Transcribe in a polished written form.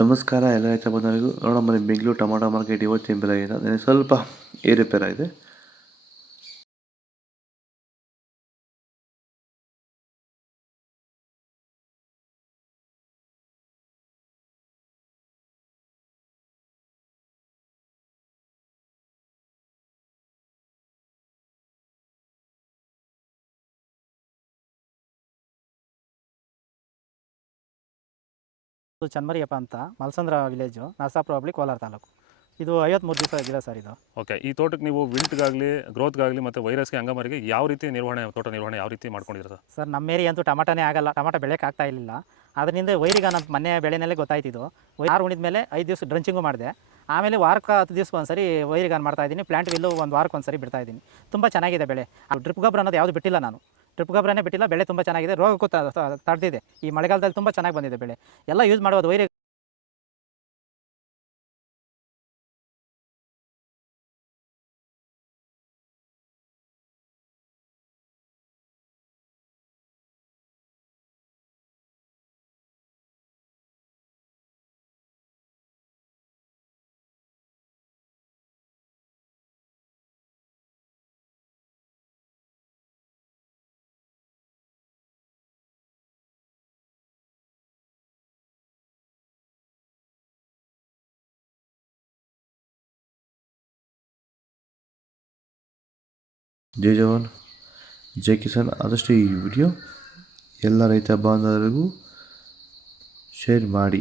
ನಮಸ್ಕಾರ ಎಲ್ಲ ರೈತ ಬಂಧುಗಳಿಗೂ. ನೋಡಮ್ಮ, ಬೆಂಗಳೂರು ಟೊಮಾಟೊ ಮಾರ್ಕೆಟ್ ಇವತ್ತಿನ ಬೆಲೆ ಇದೆ, ನನಗೆ ಸ್ವಲ್ಪ ಏರುಪೇರಾಗಿದೆ. ಚನ್ಮರಿಯಪ್ಪ ಅಂತ ಮಲ್ಸಂದ್ರ ವಿಲೇಜು, ನರಸಾಪುರ ಹೋಬಳಿ, ಕೋಲಾರ ತಾಲೂಕು. ಇದು 53 ದಿವಸ ಗಿಡ ಸರ್ ಇದು. ಓಕೆ. ಈ ತೋಟಕ್ಕೆ ನೀವು ವಿಲ್ಟ್ಗಾಗಲಿ, ಗ್ರೋತ್ಗಾಗಲಿ ಮತ್ತು ವೈರಸ್ಗೆ, ಅಂಗಮಾರಿಗೆ ಯಾವ ರೀತಿ ತೋಟ ನಿರ್ವಹಣೆ ಯಾವ ರೀತಿ ಮಾಡ್ಕೊಂಡಿದ್ದೀರಾ ಸರ್? ಸರ್ ನಮ್ಮ ಏರಿಯಾ ಅಂತೂ ಟಮಾಟನೇ ಆಗಲ್ಲ, ಟಮಾಟ ಬೆಳೆಯೋಕೆ ಆಗ್ತಾ ಇರಲಿಲ್ಲ. ಅದರಿಂದ ವೈರಿಗ ನಮ್ಮ ಮನೆ ಬೆಳೆನಲ್ಲೇ ಗೊತ್ತಾಯ್ತಿದ್ದು. ಯಾರು ಉಣಿದ ಮೇಲೆ 5 ದಿವಸ ಡ್ರಂಚಿಂಗು ಮಾಡಿದೆ. ಆಮೇಲೆ ವಾರಕ್ಕೆ 10 ದಿವಸಕ್ಕೆ ಒಂದ್ಸರಿ ವೈರಿಗಾನ್ ಮಾಡ್ತಾಯಿದ್ದೀನಿ. ಪ್ಲಾಂಟ್ ವಿಲ್ಲು ಒಂದು ವಾರಕ್ಕೆ ಒಂದ್ಸರಿ ಬಿಡ್ತಾಯಿದ್ದೀನಿ. ತುಂಬ ಚೆನ್ನಾಗಿದೆ ಬೆಳೆ. ಡ್ರಿಪ್ ಗೊಬ್ಬರ ಅನ್ನೋದು ಯಾವುದು ಬಿಟ್ಟಿಲ್ಲ ನಾನು. ಡ್ರಿಪ್ ಗೊಬ್ಬರನೇ ಬಿಟ್ಟಿಲ್ಲ. ಬೆಳೆ ತುಂಬ ಚೆನ್ನಾಗಿದೆ. ರೋಗಕ್ಕೂ ತಡೆದಿದೆ. ಈ ಮಳೆಗಾಲದಲ್ಲಿ ತುಂಬ ಚೆನ್ನಾಗಿ ಬಂದಿದೆ ಬೆಳೆ. ಎಲ್ಲ ಯೂಸ್ ಮಾಡೋದು ವೈರಿ. ಜೈ ಜವಾನ್, ಜೈ ಕಿಸಾನ್. ಆದಷ್ಟು ಈ ವಿಡಿಯೋ ಎಲ್ಲ ರೈತ ಬಾಂಧವರಿಗೂ ಶೇರ್ ಮಾಡಿ.